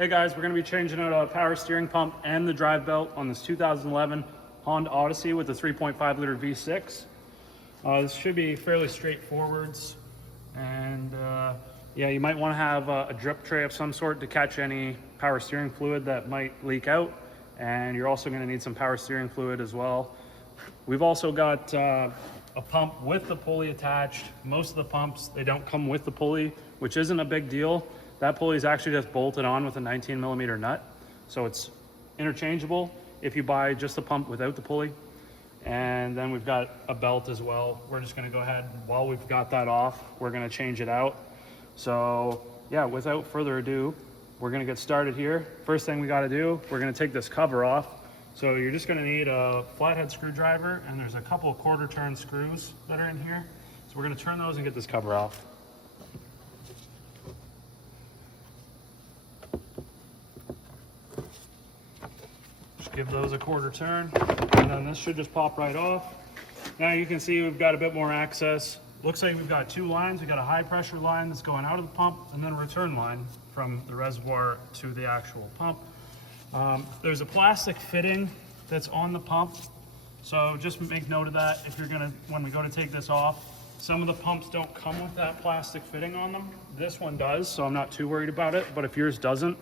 Hey guys, we're going to be changing out a power steering pump and the drive belt on this 2011 Honda Odyssey with a 3.5 liter V6. This should be fairly straightforward, and yeah, you might want to have a drip tray of some sort to catch any power steering fluid that might leak out, and you're also going to need some power steering fluid as well. We've also got a pump with the pulley attached. Most of the pumps, they don't come with the pulley, which isn't a big deal. That pulley is actually just bolted on with a 19mm nut, so it's interchangeable if you buy just the pump without the pulley. And then we've got a belt as well. We're just going to go ahead, while we've got that off, we're going to change it out. So yeah, without further ado, we're going to get started here. First thing we got to do, we're going to take this cover off. So you're just going to need a flathead screwdriver, and there's a couple of quarter turn screws that are in here. So we're going to turn those and get this cover off. Give those a quarter turn, and then this should just pop right off. Now you can see we've got a bit more access. Looks like we've got two lines. We've got a high pressure line that's going out of the pump, and then a return line from the reservoir to the actual pump. There's a plastic fitting that's on the pump, so just make note of that if you're gonna, when we go to take this off. Some of the pumps don't come with that plastic fitting on them. This one does, so I'm not too worried about it, but if yours doesn't,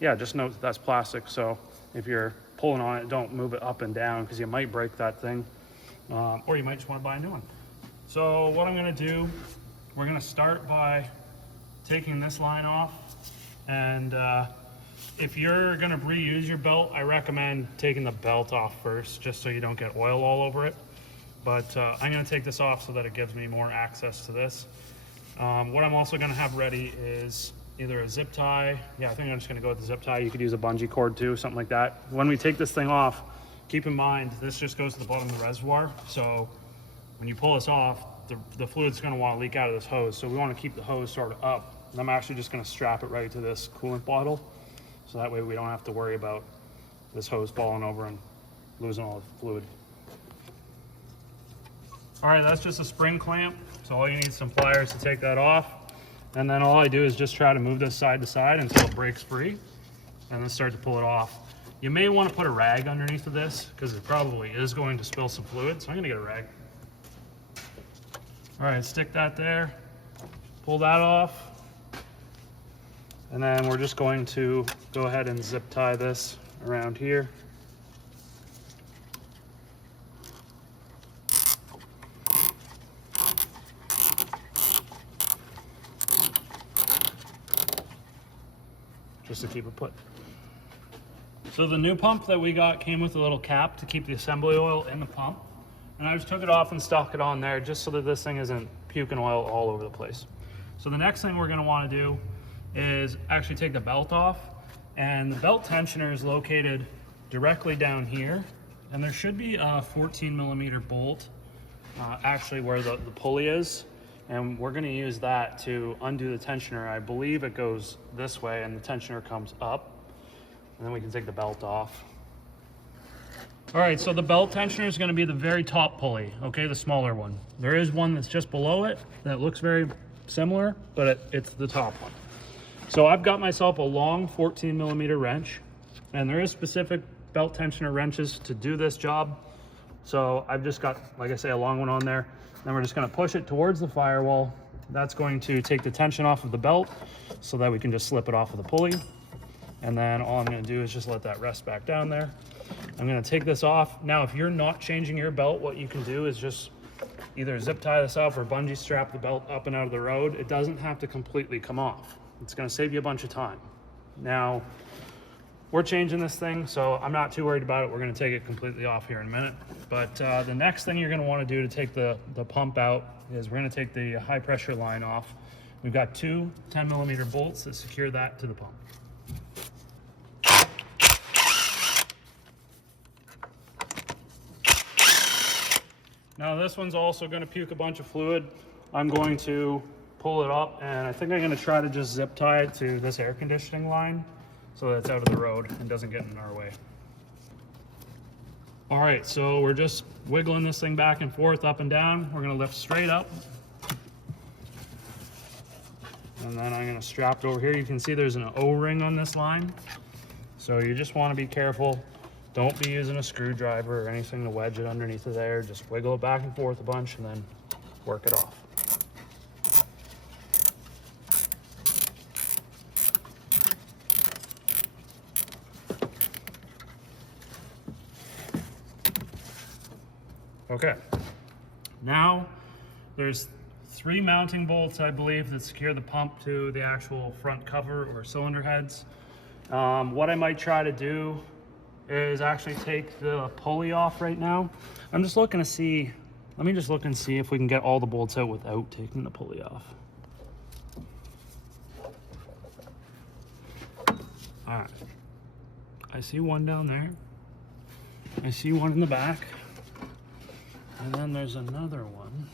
yeah, just note that that's plastic. So if you're pulling on it, don't move it up and down because you might break that thing, or you might just want to buy a new one. So what I'm going to do, we're going to start by taking this line off, and if you're going to reuse your belt, I recommend taking the belt off first, just so you don't get oil all over it. But I'm going to take this off so that it gives me more access to this. What I'm also going to have ready is either a zip tie. Yeah, I think I'm just gonna go with the zip tie. You could use a bungee cord too, something like that. When we take this thing off, keep in mind, this just goes to the bottom of the reservoir. So when you pull this off, the fluid's gonna wanna leak out of this hose. So we wanna keep the hose sort of up. And I'm actually just gonna strap it right to this coolant bottle. So that way we don't have to worry about this hose falling over and losing all the fluid. All right, that's just a spring clamp. So all you need is some pliers to take that off. And then all I do is just try to move this side to side until it breaks free, and then start to pull it off. You may want to put a rag underneath of this because it probably is going to spill some fluid, so I'm going to get a rag. All right, stick that there, pull that off, and then we're just going to go ahead and zip tie this around here. Just to keep it put. So the new pump that we got came with a little cap to keep the assembly oil in the pump. And I just took it off and stuck it on there just so that this thing isn't puking oil all over the place. So the next thing we're gonna wanna do is actually take the belt off. And the belt tensioner is located directly down here. And there should be a 14mm bolt actually where the pulley is. And we're gonna use that to undo the tensioner. I believe it goes this way and the tensioner comes up, and then we can take the belt off. All right, so the belt tensioner is gonna be the very top pulley, okay, the smaller one. There is one that's just below it that looks very similar, but it's the top one. So I've got myself a long 14mm wrench, and there is specific belt tensioner wrenches to do this job. So I've just got, like I say, a long one on there. Then we're just going to push it towards the firewall. That's going to take the tension off of the belt so that we can just slip it off of the pulley. And then all I'm going to do is just let that rest back down there. I'm going to take this off. Now, if you're not changing your belt, what you can do is just either zip tie this up or bungee strap the belt up and out of the road. It doesn't have to completely come off. It's going to save you a bunch of time. Now, we're changing this thing, so I'm not too worried about it. We're going to take it completely off here in a minute. But the next thing you're going to want to do to take the pump out is we're going to take the high pressure line off. We've got two 10mm bolts that secure that to the pump. Now this one's also going to puke a bunch of fluid. I'm going to pull it up, and I think I'm going to try to just zip tie it to this air conditioning line so that it's out of the road and doesn't get in our way. All right, so we're just wiggling this thing back and forth, up and down. We're gonna lift straight up. And then I'm gonna strap it over here. You can see there's an O-ring on this line. So you just wanna be careful. Don't be using a screwdriver or anything to wedge it underneath of there. Just wiggle it back and forth a bunch and then work it off. Okay, now there's 3 mounting bolts, I believe, that secure the pump to the actual front cover or cylinder heads. What I might try to do is actually take the pulley off right now. I'm just looking to see, let me just look and see if we can get all the bolts out without taking the pulley off. All right, I see one down there. I see one in the back. And then there's another one.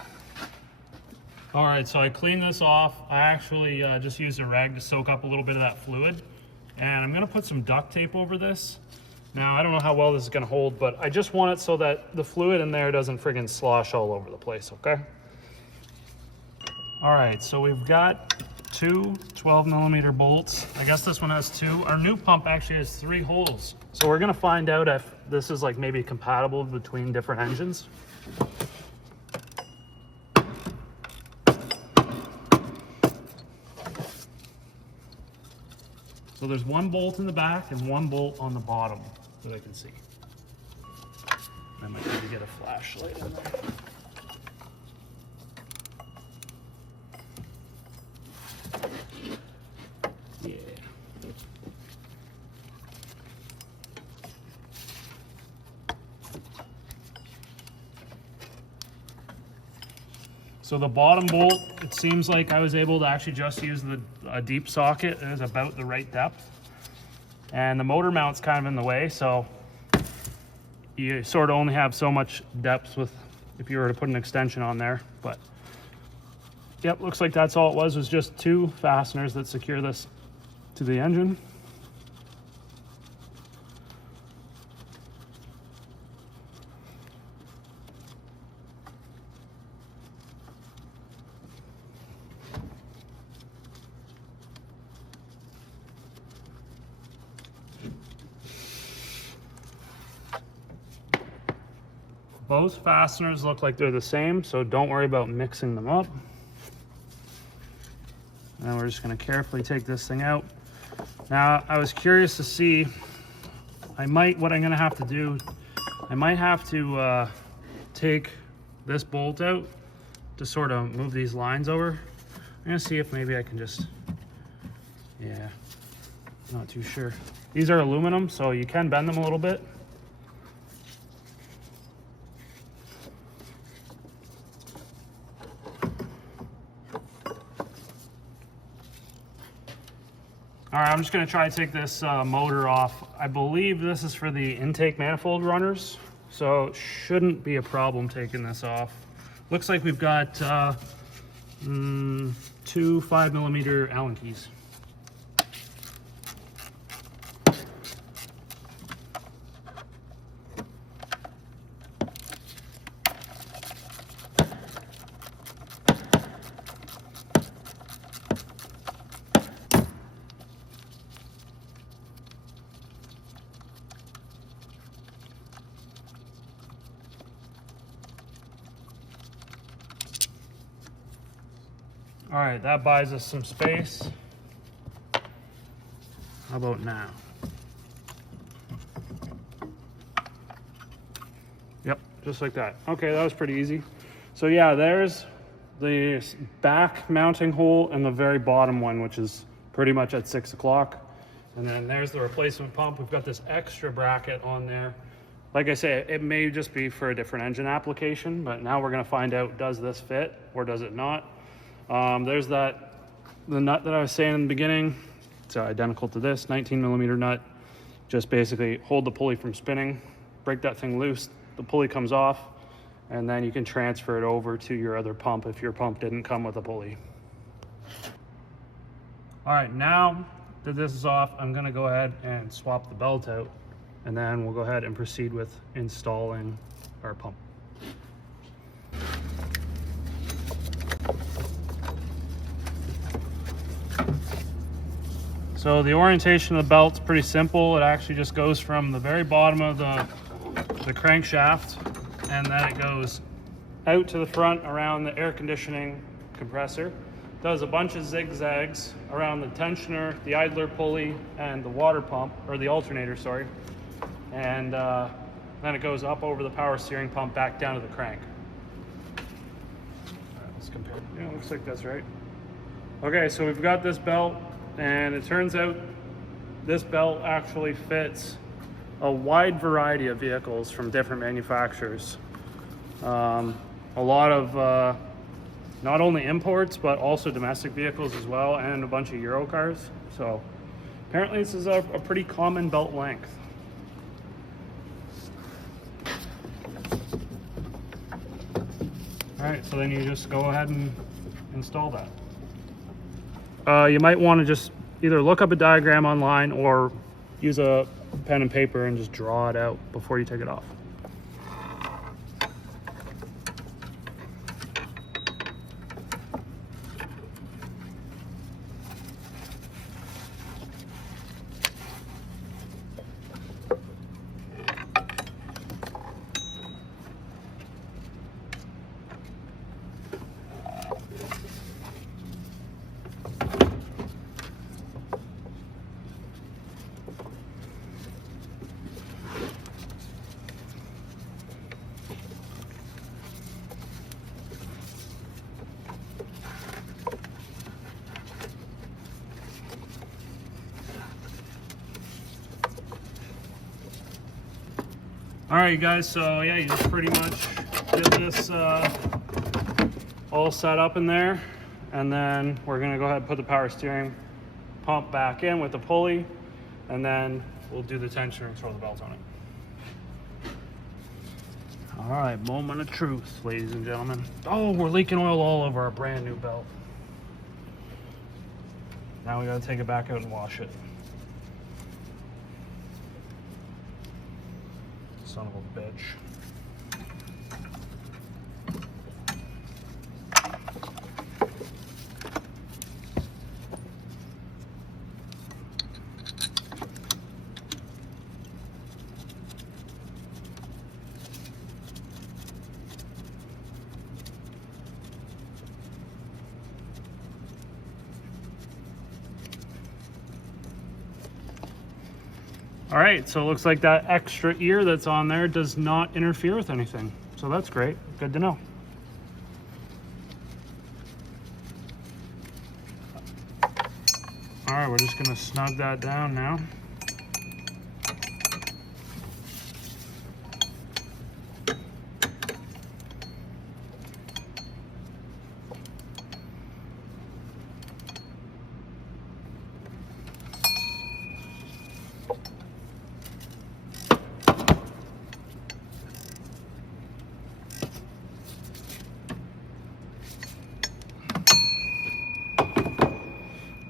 All right, so I cleaned this off. I actually just used a rag to soak up a little bit of that fluid. And I'm gonna put some duct tape over this. Now, I don't know how well this is gonna hold, but I just want it so that the fluid in there doesn't friggin' slosh all over the place, okay? All right, so we've got 2 12mm bolts. I guess this one has 2. Our new pump actually has 3 holes. So we're gonna find out if this is like maybe compatible between different engines. So there's 1 bolt in the back and 1 bolt on the bottom that I can see. I might need to get a flashlight in there. Yeah. So the bottom bolt, it seems like I was able to actually just use a deep socket. It is about the right depth. And the motor mount's kind of in the way, so you sort of only have so much depth with if you were to put an extension on there. But yep, looks like that's all it was just 2 fasteners that secure this to the engine. Both fasteners look like they're the same, so don't worry about mixing them up. And we're just going to carefully take this thing out. Now, I was curious to see, what I'm going to have to do, I might have to take this bolt out to sort of move these lines over. I'm going to see if maybe I can just, yeah, not too sure. These are aluminum, so you can bend them a little bit. All right, I'm just gonna try to take this motor off. I believe this is for the intake manifold runners, so it shouldn't be a problem taking this off. Looks like we've got 2 5mm Allen keys. All right, that buys us some space. How about now? Yep, just like that. Okay, that was pretty easy. So yeah, there's the back mounting hole and the very bottom one, which is pretty much at 6 o'clock. And then there's the replacement pump. We've got this extra bracket on there. Like I say, it may just be for a different engine application, but now we're gonna find out, does this fit or does it not? There's the nut that I was saying in the beginning. It's identical to this 19mm nut. Just basically hold the pulley from spinning, break that thing loose, the pulley comes off, and then you can transfer it over to your other pump if your pump didn't come with a pulley. All right, now that this is off, I'm gonna go ahead and swap the belt out, and then we'll go ahead and proceed with installing our pump. So the orientation of the belt's pretty simple. It actually just goes from the very bottom of the crankshaft, and then it goes out to the front around the air conditioning compressor. Does a bunch of zigzags around the tensioner, the idler pulley, and the water pump, or the alternator, sorry. And then it goes up over the power steering pump back down to the crank. All right, let's compare. Yeah, looks like that's right. Okay, so we've got this belt, and it turns out this belt actually fits a wide variety of vehicles from different manufacturers. A lot of not only imports, but also domestic vehicles as well, and a bunch of Euro cars. So apparently this is a pretty common belt length. All right, so then you just go ahead and install that. You might want to just either look up a diagram online or use a pen and paper and just draw it out before you take it off. All right, guys, so yeah, you just pretty much get this all set up in there, and then we're gonna go ahead and put the power steering pump back in with the pulley, and then we'll do the tensioner and throw the belt on it. All right, moment of truth, ladies and gentlemen. Oh, we're leaking oil all over our brand new belt. Now we gotta take it back out and wash it. Son of a bitch. All right, so it looks like that extra ear that's on there does not interfere with anything. So that's great, good to know. All right, we're just gonna snug that down now.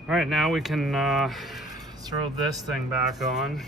All right, now we can throw this thing back on.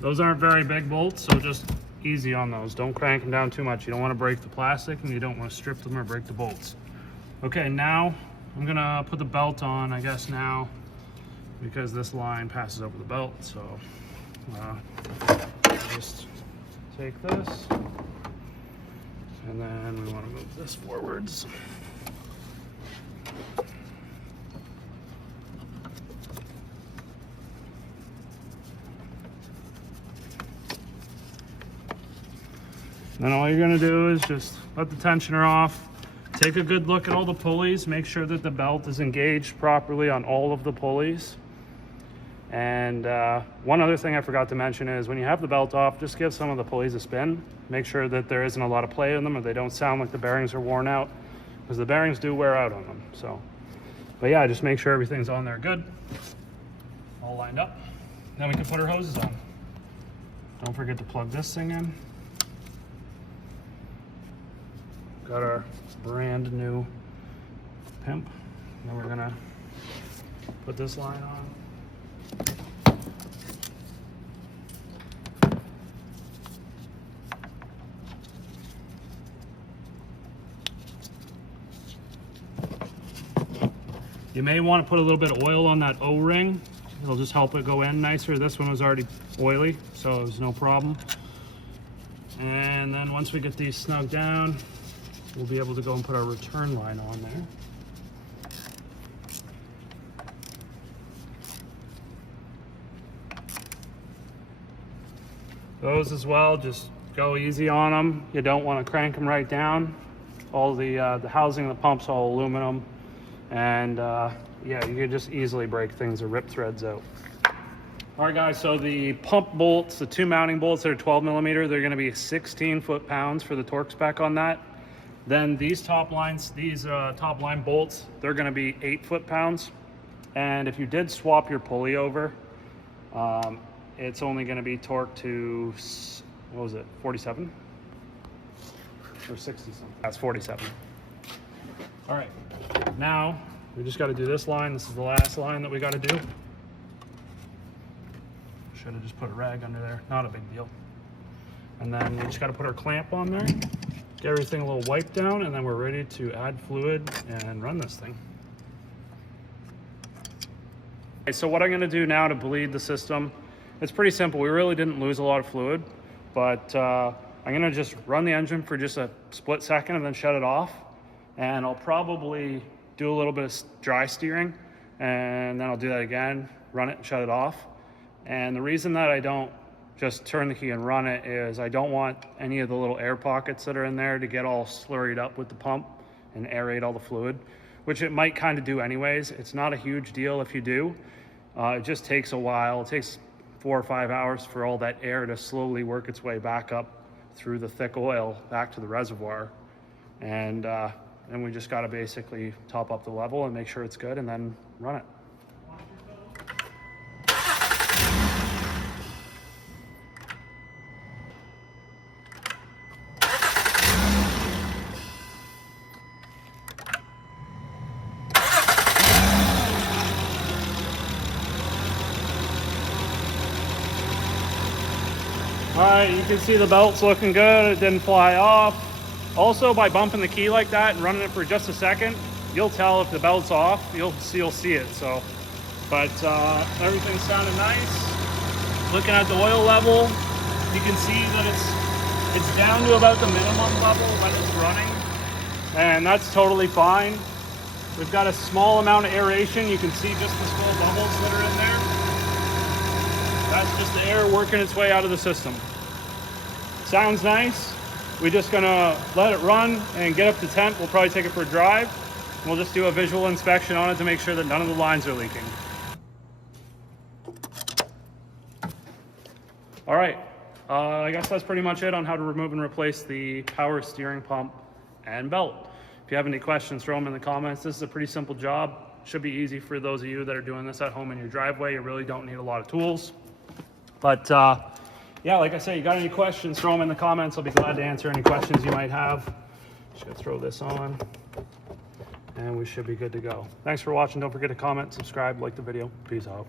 Those aren't very big bolts, so just easy on those. Don't crank them down too much. You don't want to break the plastic, and you don't want to strip them or break the bolts. Okay, now I'm gonna put the belt on, I guess now, because this line passes over the belt. So just take this, and then we want to move this forwards. Then all you're gonna do is just let the tensioner off, Take a good look at all the pulleys. Make sure that the belt is engaged properly on all of the pulleys. And one other thing I forgot to mention is when you have the belt off, just give some of the pulleys a spin. Make sure that there isn't a lot of play in them or they don't sound like the bearings are worn out, because the bearings do wear out on them. So, but yeah, just make sure everything's on there good, all lined up. Then we can put our hoses on. Don't forget to plug this thing in. Got our brand new pimp. Then we're gonna put this line on. You may want to put a little bit of oil on that O-ring. It'll just help it go in nicer. This one was already oily, so it was no problem. And then once we get these snug down, we'll be able to go and put our return line on there. Those as well, just go easy on them. You don't want to crank them right down. All the housing of the pump's all aluminum. And yeah, you can just easily break things or rip threads out. All right guys, so the pump bolts, the two mounting bolts that are 12 millimeter, they're gonna be 16 foot-pounds for the torque spec on that. Then these top line bolts, they're gonna be 8 foot-pounds. And if you did swap your pulley over, it's only gonna be torqued to, what was it, 47? Or 60 something, that's 47. All right, now we just got to do this line. This is the last line that we got to do. Should have just put a rag under there, not a big deal. And then we just got to put our clamp on there, get everything a little wiped down, and then we're ready to add fluid and run this thing. Okay, so what I'm going to do now to bleed the system, it's pretty simple. We really didn't lose a lot of fluid, but I'm going to just run the engine for just a split second and then shut it off. And I'll probably do a little bit of dry steering, and then I'll do that again, run it and shut it off. And the reason that I don't just turn the key and run it is I don't want any of the little air pockets that are in there to get all slurried up with the pump and aerate all the fluid, which it might kind of do anyways. It's not a huge deal if you do. It just takes a while. It takes 4 or 5 hours for all that air to slowly work its way back up through the thick oil back to the reservoir. And we just got to basically top up the level and make sure it's good and then run it. All right, you can see the belt's looking good. It didn't fly off. Also, by bumping the key like that and running it for just a second, you'll tell if the belt's off. You'll see it. So, but everything's sounding nice. Looking at the oil level, you can see that it's down to about the minimum level when it's running, and that's totally fine. We've got a small amount of aeration. You can see just the small bubbles that are in there. That's just the air working its way out of the system. Sounds nice. We're just gonna let it run and get up to temp. We'll probably take it for a drive. We'll just do a visual inspection on it to make sure that none of the lines are leaking. All right, I guess that's pretty much it on how to remove and replace the power steering pump and belt. If you have any questions, throw them in the comments. This is a pretty simple job. Should be easy for those of you that are doing this at home in your driveway. You really don't need a lot of tools. But yeah, like I say, you got any questions, throw them in the comments. I'll be glad to answer any questions you might have. Just gonna throw this on and we should be good to go. Thanks for watching. Don't forget to comment, subscribe, like the video. Peace out.